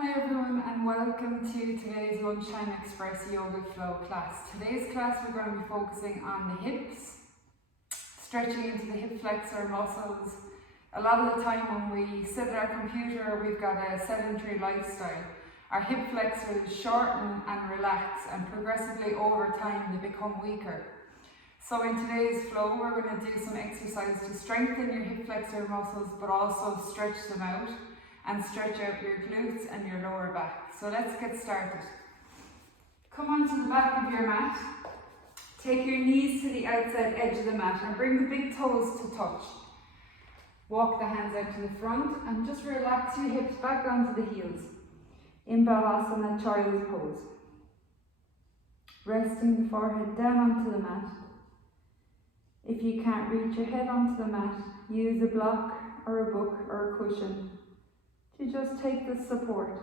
Hi everyone and welcome to today's Lunchtime Express Yoga Flow class. Today's class we're going to be focusing on the hips, stretching into the hip flexor muscles. A lot of the time when we sit at our computer, we've got a sedentary lifestyle. Our hip flexors shorten and relax, and progressively over time they become weaker. So in today's flow we're going to do some exercise to strengthen your hip flexor muscles but also stretch them out and stretch out your glutes and your lower back. So let's get started. Come onto the back of your mat. Take your knees to the outside edge of the mat and bring the big toes to touch. Walk the hands out to the front and just relax your hips back onto the heels. In Balasana, child's pose. Resting the forehead down onto the mat. If you can't reach your head onto the mat, use a block or a book or a cushion to just take the support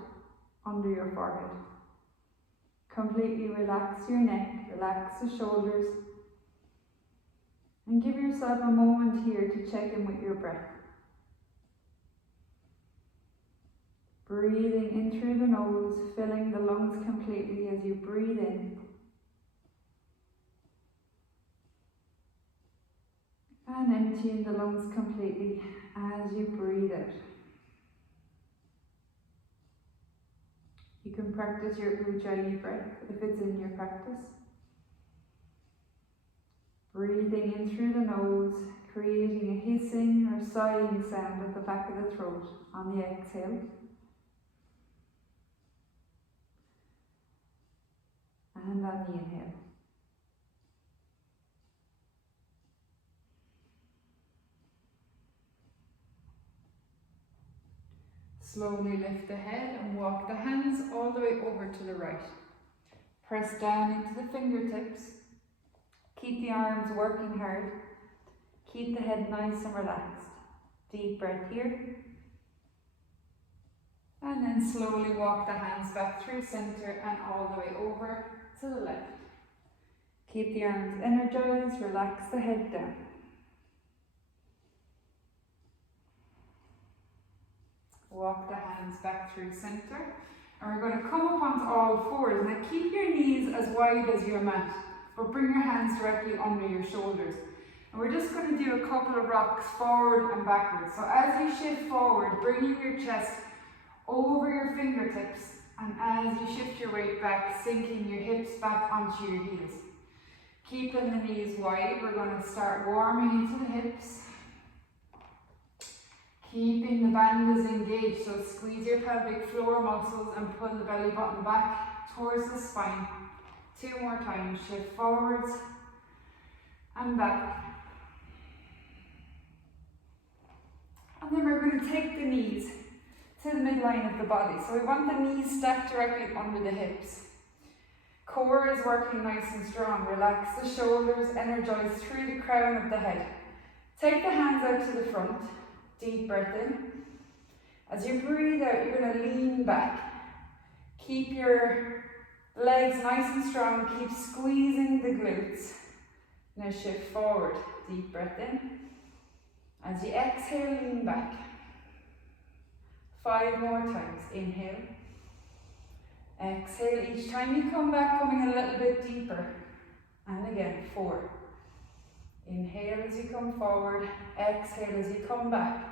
under your forehead. Completely relax your neck, relax the shoulders, and give yourself a moment here to check in with your breath. Breathing in through the nose, filling the lungs completely as you breathe in. And emptying the lungs completely as you breathe out. You can practice your Ujjayi breath if it's in your practice. Breathing in through the nose, creating a hissing or sighing sound at the back of the throat on the exhale. And on the inhale. Slowly lift the head and walk the hands all the way over to the right. Press down into the fingertips. Keep the arms working hard. Keep the head nice and relaxed. Deep breath here. And then slowly walk the hands back through center and all the way over to the left. Keep the arms energized, relax the head down. Walk the hands back through center, and we're going to come up onto all fours. Now keep your knees as wide as your mat, but bring your hands directly under your shoulders. And we're just going to do a couple of rocks forward and backwards. So as you shift forward, bringing your chest over your fingertips, and as you shift your weight back, sinking your hips back onto your heels. Keeping the knees wide, we're going to start warming into the hips. Keeping the bandhas engaged, so squeeze your pelvic floor muscles and pull the belly button back towards the spine. 2 more times, shift forwards and back. And then we're going to take the knees to the midline of the body. So we want the knees stacked directly under the hips. Core is working nice and strong. Relax the shoulders, energize through the crown of the head. Take the hands out to the front. Deep breath in. As you breathe out, you're going to lean back. Keep your legs nice and strong. Keep squeezing the glutes. Now shift forward. Deep breath in. As you exhale, lean back. 5 more times. Inhale. Exhale. Each time you come back, coming a little bit deeper. And again, 4. Inhale as you come forward, exhale as you come back.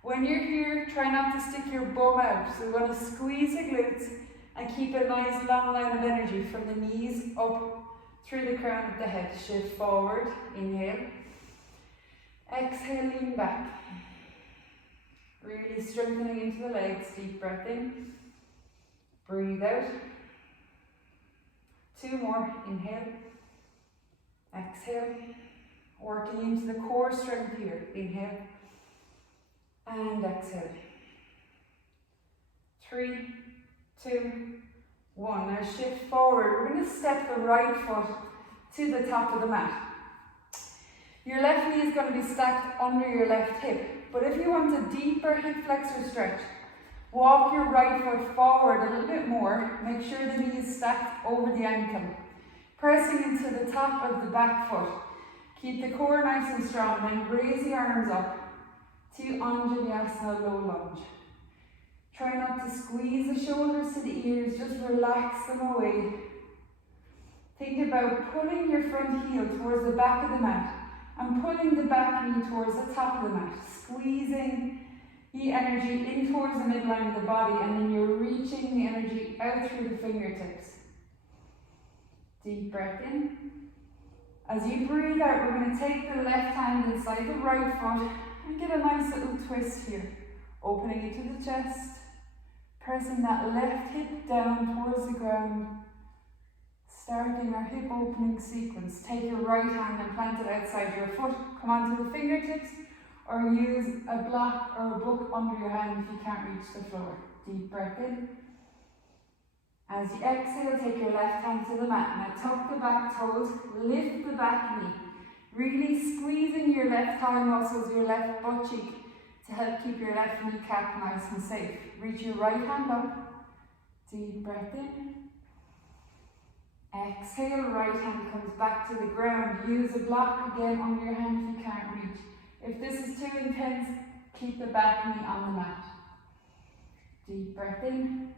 When you're here, try not to stick your bum out. So we want to squeeze the glutes and keep a nice long line of energy from the knees up through the crown of the head. Shift forward, inhale. Exhale, lean back. Really strengthening into the legs, deep breath in. Breathe out. 2 more, inhale. Exhale. Working into the core strength here. Inhale and exhale. 3, 2, 1. Now shift forward. We're going to step the right foot to the top of the mat. Your left knee is going to be stacked under your left hip. But if you want a deeper hip flexor stretch, walk your right foot forward a little bit more. Make sure the knee is stacked over the ankle. Pressing into the top of the back foot. Keep the core nice and strong, then raise the arms up to Anjaneyasana low lunge. Try not to squeeze the shoulders to the ears, just relax them away. Think about pulling your front heel towards the back of the mat and pulling the back knee towards the top of the mat, squeezing the energy in towards the midline of the body, and then you're reaching the energy out through the fingertips. Deep breath in. As you breathe out, we're going to take the left hand inside the right foot and get a nice little twist here. Opening into the chest, pressing that left hip down towards the ground. Starting our hip opening sequence. Take your right hand and plant it outside your foot. Come onto the fingertips, or use a block or a book under your hand if you can't reach the floor. Deep breath in. As you exhale, take your left hand to the mat. Now tuck the back toes, lift the back knee. Really squeezing your left thigh muscles, your left butt cheek, to help keep your left kneecap nice and safe. Reach your right hand up. Deep breath in. Exhale, right hand comes back to the ground. Use a block again under your hand if you can't reach. If this is too intense, keep the back knee on the mat. Deep breath in.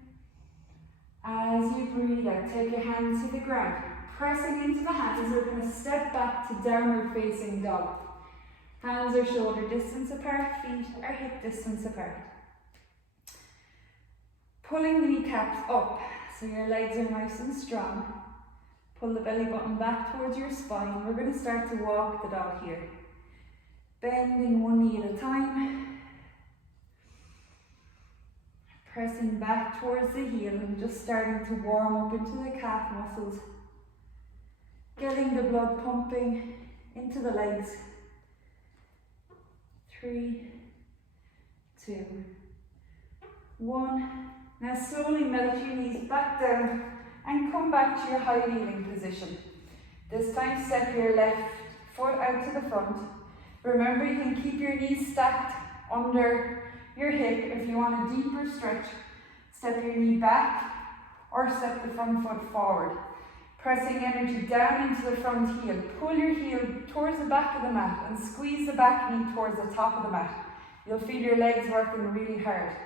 As you breathe out, take your hands to the ground. Pressing into the hands, we're going to step back to downward facing dog. Hands are shoulder distance apart, feet are hip distance apart. Pulling the kneecaps up so your legs are nice and strong. Pull the belly button back towards your spine. We're going to start to walk the dog here. Bending one knee at a time. Pressing back towards the heel and just starting to warm up into the calf muscles. Getting the blood pumping into the legs. 3, 2, 1. Now slowly melt your knees back down and come back to your high kneeling position. This time step your left foot out to the front. Remember, you can keep your knees stacked under your hip if you want a deeper stretch. Step your knee back or step the front foot forward. Pressing energy down into the front heel. Pull your heel towards the back of the mat and squeeze the back knee towards the top of the mat. You'll feel your legs working really hard.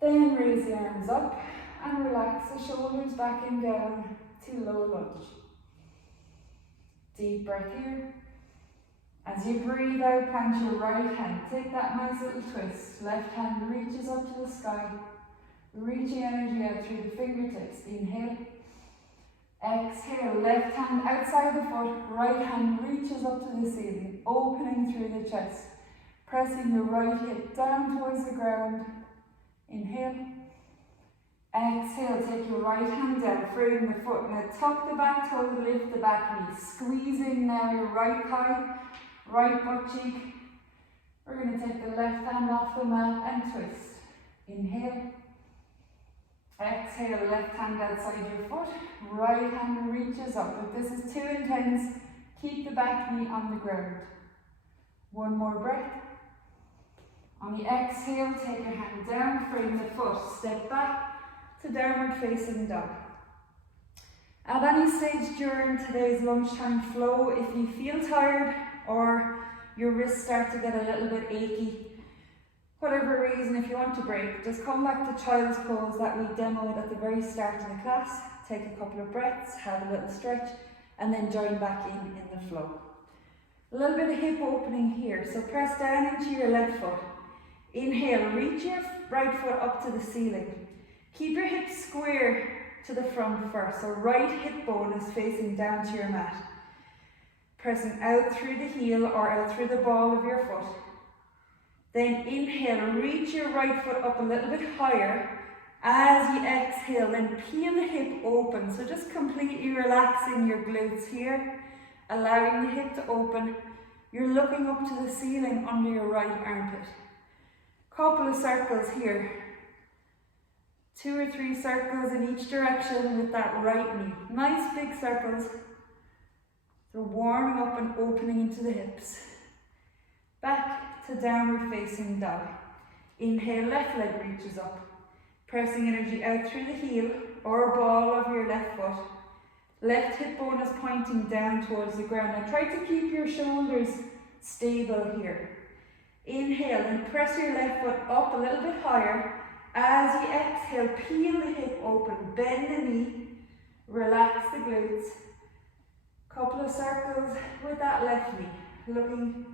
Then raise the arms up and relax the shoulders back and down to low lunge. Deep breath here. As you breathe out, plant your right hand. Take that nice little twist. Left hand reaches up to the sky. Reaching energy out through the fingertips. Inhale. Exhale. Left hand outside the foot. Right hand reaches up to the ceiling. Opening through the chest. Pressing your right hip down towards the ground. Inhale. Exhale, take your right hand down, freeing the foot. Now tuck the back toe, lift the back knee. Squeezing now your right thigh, right butt cheek. We're going to take the left hand off the mat and twist. Inhale. Exhale, left hand outside your foot. Right hand reaches up. If this is too intense, keep the back knee on the ground. One more breath. On the exhale, take your hand down, frame the foot, step back to downward facing dog. At any stage during today's lunchtime flow, if you feel tired or your wrists start to get a little bit achy, whatever reason, if you want to break, just come back to child's pose that we demoed at the very start of the class. Take a couple of breaths, have a little stretch, and then join back in the flow. A little bit of hip opening here, so press down into your left foot. Inhale, reach your right foot up to the ceiling. Keep your hips square to the front first, so right hip bone is facing down to your mat. Pressing out through the heel or out through the ball of your foot. Then inhale, reach your right foot up a little bit higher. As you exhale, then peel the hip open, so just completely relaxing your glutes here, allowing the hip to open. You're looking up to the ceiling under your right armpit. Couple of circles here. 2 or 3 circles in each direction with that right knee. Nice big circles. So warming up and opening into the hips. Back to downward facing dog. Inhale, left leg reaches up. Pressing energy out through the heel or ball of your left foot. Left hip bone is pointing down towards the ground. Now try to keep your shoulders stable here. Inhale and press your left foot up a little bit higher As you exhale, peel the hip open, bend the knee, relax the glutes. Couple of circles with that left knee, looking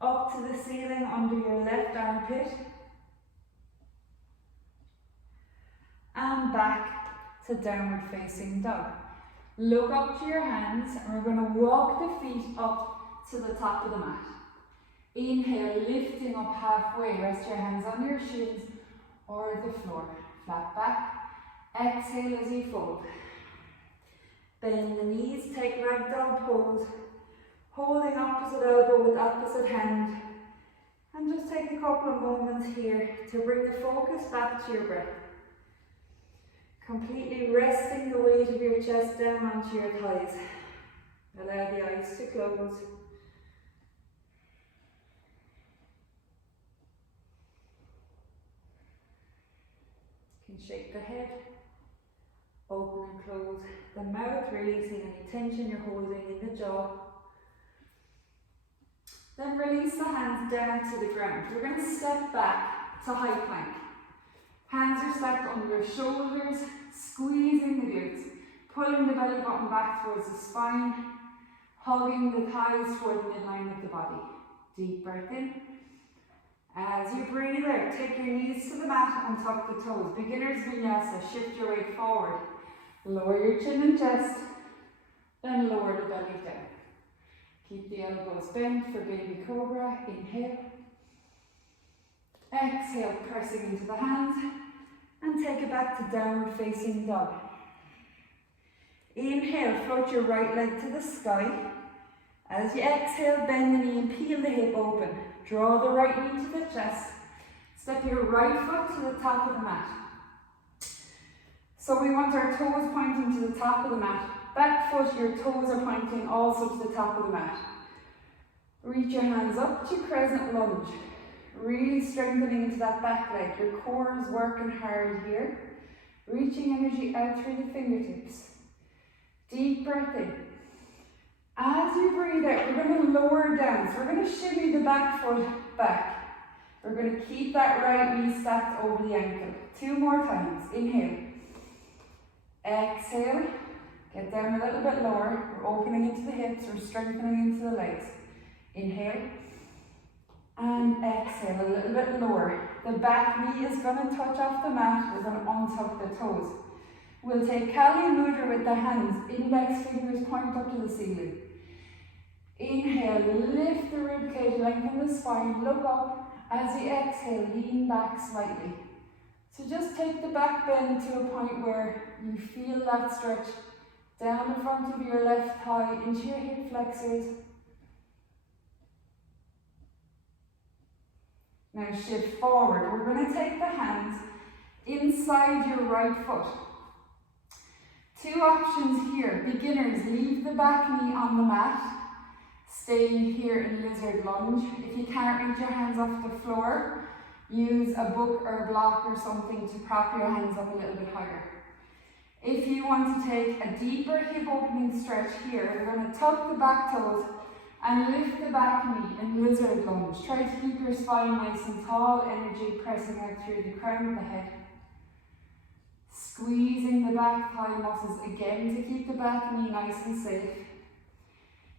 up to the ceiling under your left armpit. And back to downward facing dog. Look up to your hands and we're going to walk the feet up to the top of the mat. Inhale, lifting up halfway. Rest your hands on your shins or the floor. Flat back. Exhale as you fold. Bend the knees, take ragdoll pose. Holding opposite elbow with opposite hand. And just take a couple of moments here to bring the focus back to your breath. Completely resting the weight of your chest down onto your thighs. Allow the eyes to close. You can shake the head, open and close the mouth, releasing any tension you're holding in the jaw. Then release the hands down to the ground. We're going to step back to high plank. Hands are stacked under your shoulders, squeezing the glutes, pulling the belly button back towards the spine, hugging the thighs toward the midline of the body. Deep breath in. As you breathe out, take your knees to the mat and tuck the toes. Beginner's vinyasa, shift your weight forward. Lower your chin and chest, then lower the belly down. Keep the elbows bent for baby cobra. Inhale. Exhale, pressing into the hands. And take it back to downward facing dog. Inhale, float your right leg to the sky. As you exhale, bend the knee and peel the hip open. Draw the right knee to the chest. Step your right foot to the top of the mat. So we want our toes pointing to the top of the mat. Back foot, your toes are pointing also to the top of the mat. Reach your hands up to crescent lunge. Really strengthening into that back leg. Your core is working hard here. Reaching energy out through the fingertips. Deep breath in. As you breathe out, we're going to lower down. So we're going to shimmy the back foot back. We're going to keep that right knee stacked over the ankle. 2 more times. Inhale. Exhale. Get down a little bit lower. We're opening into the hips. We're strengthening into the legs. Inhale. And exhale, a little bit lower. The back knee is going to touch off the mat. We're going to untuck the toes. We'll take Kali Mudra with the hands. Index fingers point up to the ceiling. Inhale, lift the ribcage, lengthen the spine, look up. As you exhale, lean back slightly. So just take the back bend to a point where you feel that stretch down the front of your left thigh into your hip flexors. Now shift forward. We're going to take the hands inside your right foot. 2 options here. Beginners, leave the back knee on the mat. Staying here in lizard lunge. If you can't reach your hands off the floor, use a book or a block or something to prop your hands up a little bit higher. If you want to take a deeper hip opening stretch here, we're going to tuck the back toes and lift the back knee in lizard lunge. Try to keep your spine nice and tall, energy pressing out through the crown of the head. Squeezing the back thigh muscles again to keep the back knee nice and safe.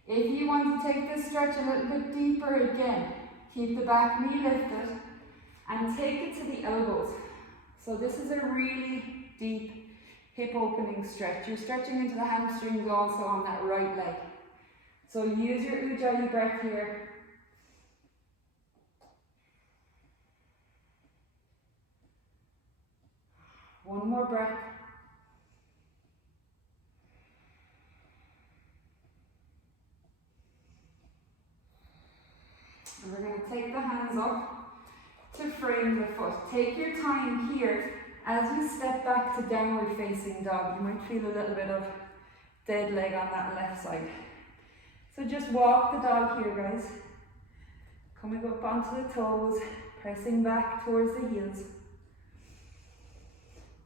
If you want to take this stretch a little bit deeper again, keep the back knee lifted and take it to the elbows. So this is a really deep hip opening stretch. You're stretching into the hamstrings also on that right leg. So use your Ujjayi breath here. One more breath. And we're going to take the hands up to frame the foot. Take your time here as you step back to downward facing dog. You might feel a little bit of dead leg on that left side. So just walk the dog here, guys. Coming up onto the toes, pressing back towards the heels.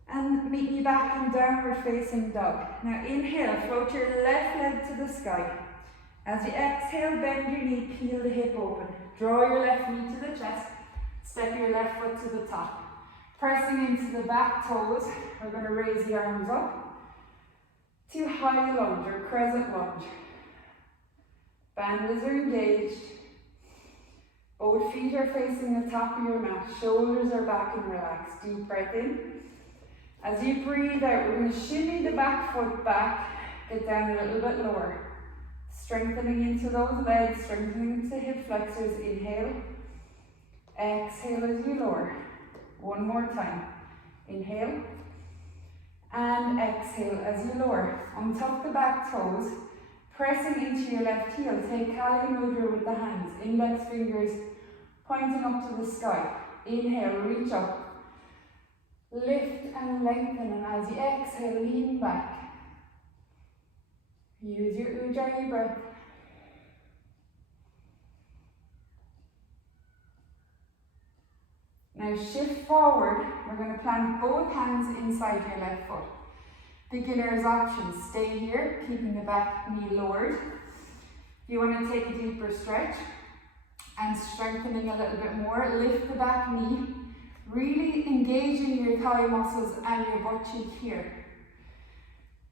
And meet me back in downward facing dog. Now inhale, float your left leg to the sky. As you exhale, bend your knee, peel the hip open. Draw your left knee to the chest, step your left foot to the top. Pressing into the back toes, we're going to raise the arms up to high lunge or crescent lunge. Bandas are engaged. Both feet are facing the top of your mat. Shoulders are back and relaxed. Deep breath in. As you breathe out, we're going to shimmy the back foot back. Get down a little bit lower. Strengthening into those legs, strengthening into hip flexors. Inhale. Exhale as you lower. One more time. Inhale. And exhale as you lower. Untuck the back toes. Pressing into your left heel. Take Kali Mudra with the hands. Index fingers pointing up to the sky. Inhale, reach up. Lift and lengthen. And as you exhale, lean back. Use your Ujjayi breath. Now shift forward. We're going to plant both hands inside your left foot. Beginner's option, stay here, keeping the back knee lowered. If you want to take a deeper stretch and strengthening a little bit more, lift the back knee, really engaging your thigh muscles and your butt cheek here.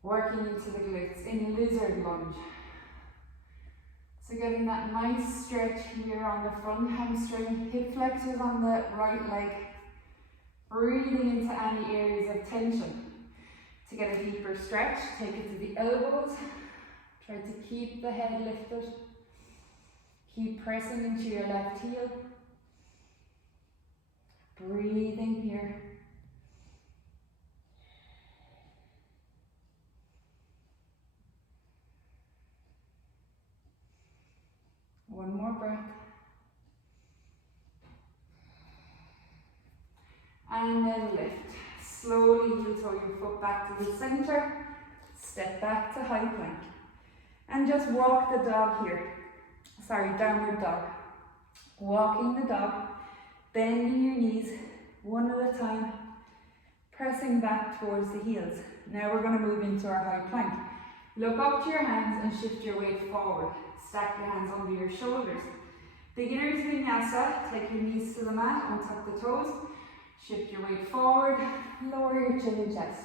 Working into the glutes in lizard lunge. So getting that nice stretch here on the front hamstring, hip flexors on the right leg, breathing into any areas of tension. To get a deeper stretch, take it to the elbows. Try to keep the head lifted. Keep pressing into your left heel. Breathing here. One more breath. And then lift. Slowly heel toe your foot back to the center. Step back to high plank. And just walk the dog here. Sorry, downward dog. Walking the dog. Bending your knees one at a time. Pressing back towards the heels. Now we're going to move into our high plank. Look up to your hands and shift your weight forward. Stack your hands under your shoulders. Beginner's vinyasa. Take your knees to the mat. Untuck the toes. Shift your weight forward, lower your chin and chest.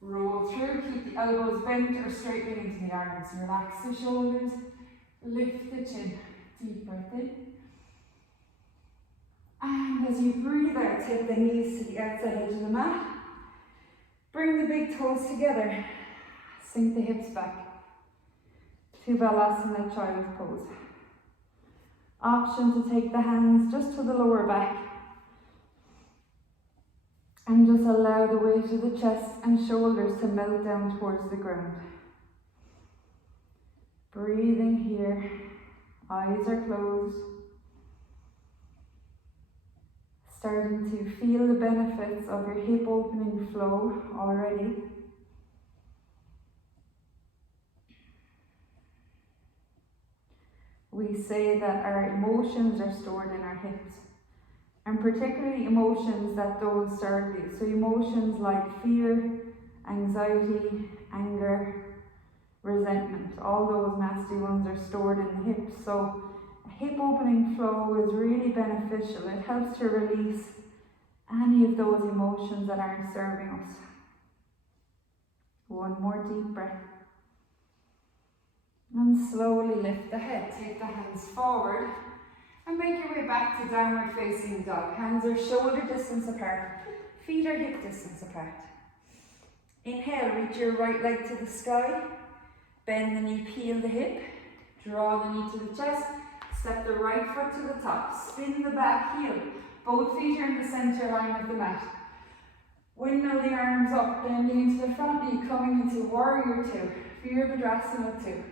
Roll through, keep the elbows bent or straightening into the arms. Relax the shoulders, lift the chin. Deep breath in. And as you breathe out, take the knees to the outside edge of the mat. Bring the big toes together. Sink the hips back. To Balasana Child's Pose. Option to take the hands just to the lower back. And just allow the weight of the chest and shoulders to melt down towards the ground. Breathing here. Eyes are closed. Starting to feel the benefits of your hip opening flow already. We say that our emotions are stored in our hips. And particularly emotions that don't serve you. So emotions like fear, anxiety, anger, resentment, all those nasty ones are stored in the hips. So a hip opening flow is really beneficial. It helps to release any of those emotions that aren't serving us. One more deep breath. And slowly lift the head. Take the hands forward. And make your way back to downward facing dog. Hands are shoulder distance apart. Feet are hip distance apart. Inhale, reach your right leg to the sky. Bend the knee, peel the hip. Draw the knee to the chest. Step the right foot to the top. Spin the back heel. Both feet are in the center line of the mat. Windmill the arms up, bending into the front knee, coming into Warrior 2. Virabhadrasana 2.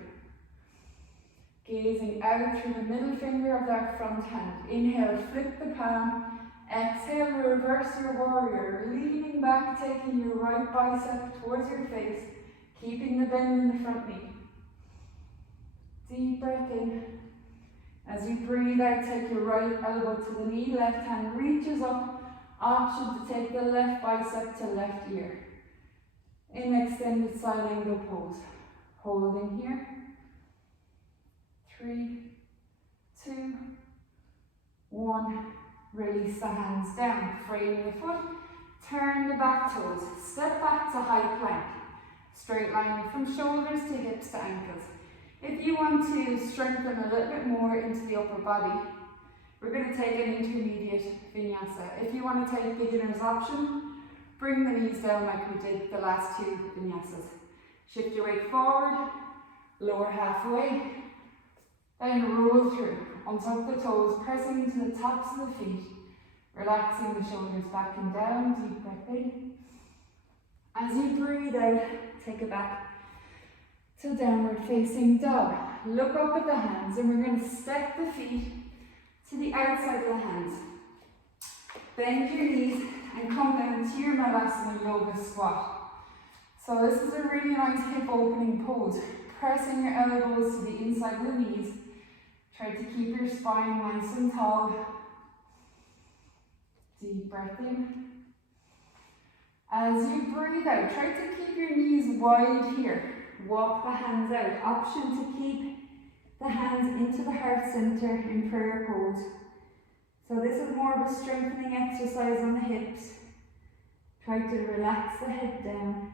Gazing out through the middle finger of that front hand. Inhale, flip the palm. Exhale, reverse your warrior. Leaning back, taking your right bicep towards your face. Keeping the bend in the front knee. Deep breath in. As you breathe out, take your right elbow to the knee. Left hand reaches up. Option to take the left bicep to left ear. In extended side angle pose. Holding here. 3, 2, 1. Release the hands down, frame the foot, turn the back toes, step back to high plank. Straight line from shoulders to hips to ankles. If you want to strengthen a little bit more into the upper body, we're going to take an intermediate vinyasa. If you want to take beginner's option, bring the knees down like we did the last two vinyasas. Shift your weight forward, lower halfway, then roll through on top of the toes, pressing into the tops of the feet, relaxing the shoulders back and down, deep breath in. As you breathe out, take it back to downward facing dog. Look up at the hands and we're going to step the feet to the outside of the hands. Bend your knees and come down to your Malasana Yoga squat. So this is a really nice hip opening pose. Pressing your elbows to the inside of the knees. Try to keep your spine nice and tall. Deep breath in. As you breathe out, try to keep your knees wide here. Walk the hands out. Option to keep the hands into the heart center in prayer pose. So this is more of a strengthening exercise on the hips. Try to relax the head down.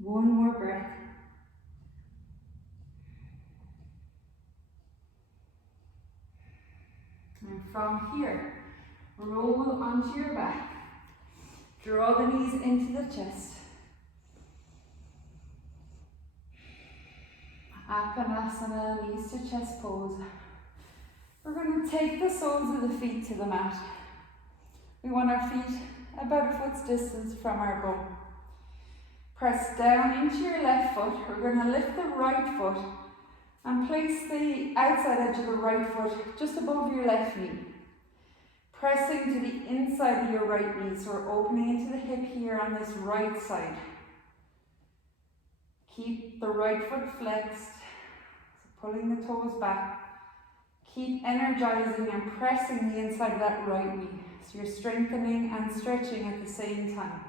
One more breath. And from here, roll onto your back. Draw the knees into the chest. Apanasana, knees to chest pose. We're going to take the soles of the feet to the mat. We want our feet about a foot's distance from our bum. Press down into your left foot. We're going to lift the right foot and place the outside edge of the right foot just above your left knee. Pressing to the inside of your right knee, so we're opening into the hip here on this right side. Keep the right foot flexed, so pulling the toes back. Keep energizing and pressing the inside of that right knee, so you're strengthening and stretching at the same time.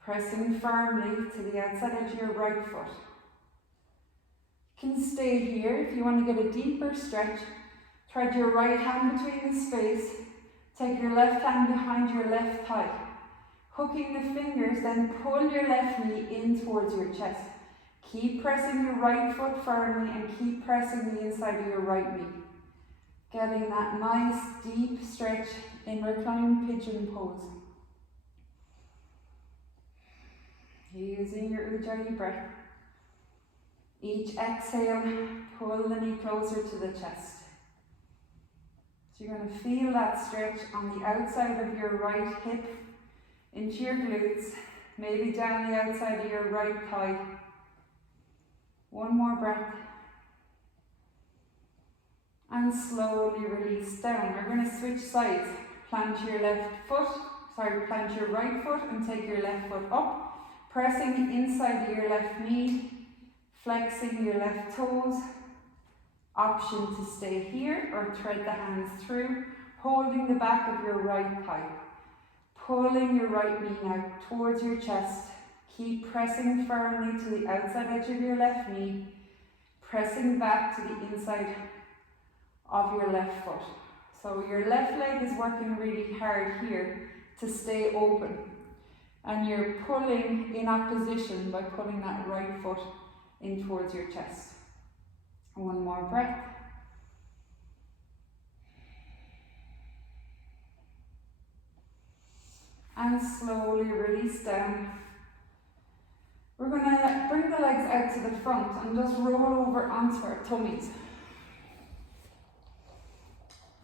Pressing firmly to the outside edge of your right foot. You can stay here if you want to get a deeper stretch. Thread your right hand between the space. Take your left hand behind your left thigh. Hooking the fingers, then pull your left knee in towards your chest. Keep pressing your right foot firmly and keep pressing the inside of your right knee. Getting that nice deep stretch in reclined pigeon pose. Using your Ujjayi breath. Each exhale, pull the knee closer to the chest. So you're going to feel that stretch on the outside of your right hip, into your glutes, maybe down the outside of your right thigh. One more breath. And slowly release down. We're going to switch sides. Plant your plant your right foot and take your left foot up. Pressing the inside of your left knee. Flexing your left toes. Option to stay here or thread the hands through, holding the back of your right thigh. Pulling your right knee now towards your chest. Keep pressing firmly to the outside edge of your left knee. Pressing back to the inside of your left foot. So your left leg is working really hard here to stay open. And you're pulling in opposition by pulling that right foot in towards your chest. One more breath. And slowly release down. We're going to bring the legs out to the front and just roll over onto our tummies.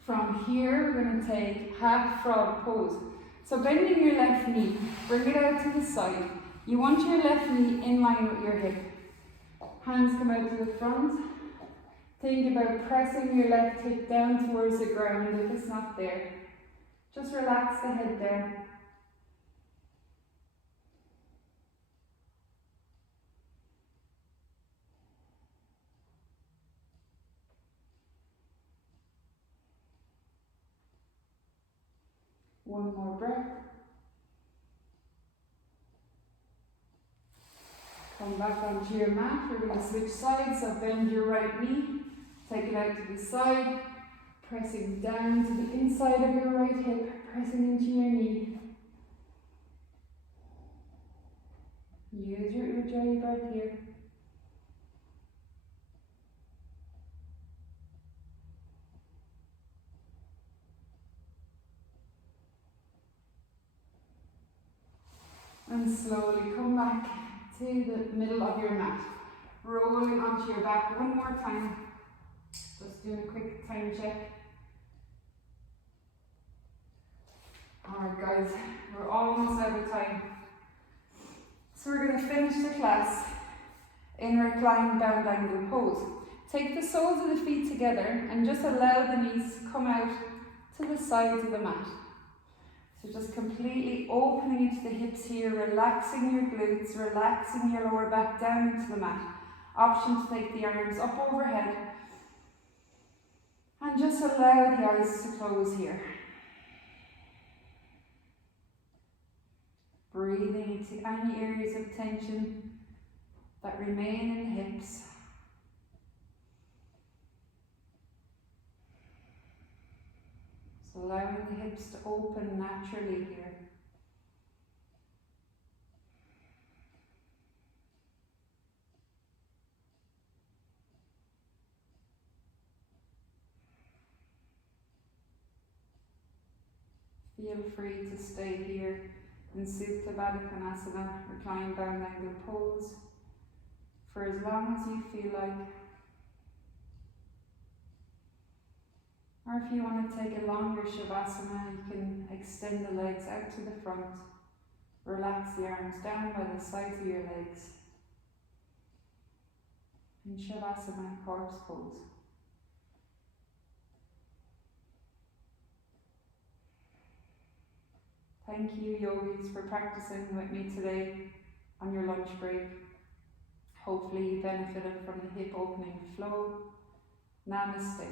From here, we're going to take half frog pose. So bending your left knee, bring it out to the side. You want your left knee in line with your hip. Hands come out to the front. Think about pressing your left hip down towards the ground if it's not there. Just relax the head down. One more breath. Come Come back onto your mat. We're going to switch sides, so bend your right knee, take it out to the side, pressing down to the inside of your right hip, pressing into your knee. Use your ujjayi breath here. And slowly come back to the middle of your mat. Rolling onto your back one more time. Just doing a quick time check. Alright guys, we're almost out of time. So we're going to finish the class in reclined bound angle pose. Take the soles of the feet together and just allow the knees to come out to the sides of the mat. So just completely opening into the hips here, relaxing your glutes, relaxing your lower back down into the mat. Option to take the arms up overhead. And just allow the eyes to close here. Breathing into any areas of tension that remain in the hips. So allowing the hips to open naturally here. Feel free to stay here in Supta Baddha Konasana, reclined bound angle pose, for as long as you feel like. Or if you want to take a longer Shavasana, you can extend the legs out to the front, relax the arms down by the sides of your legs. In Shavasana, corpse pose. Thank you, yogis, for practicing with me today on your lunch break. Hopefully you benefited from the hip opening flow. Namaste.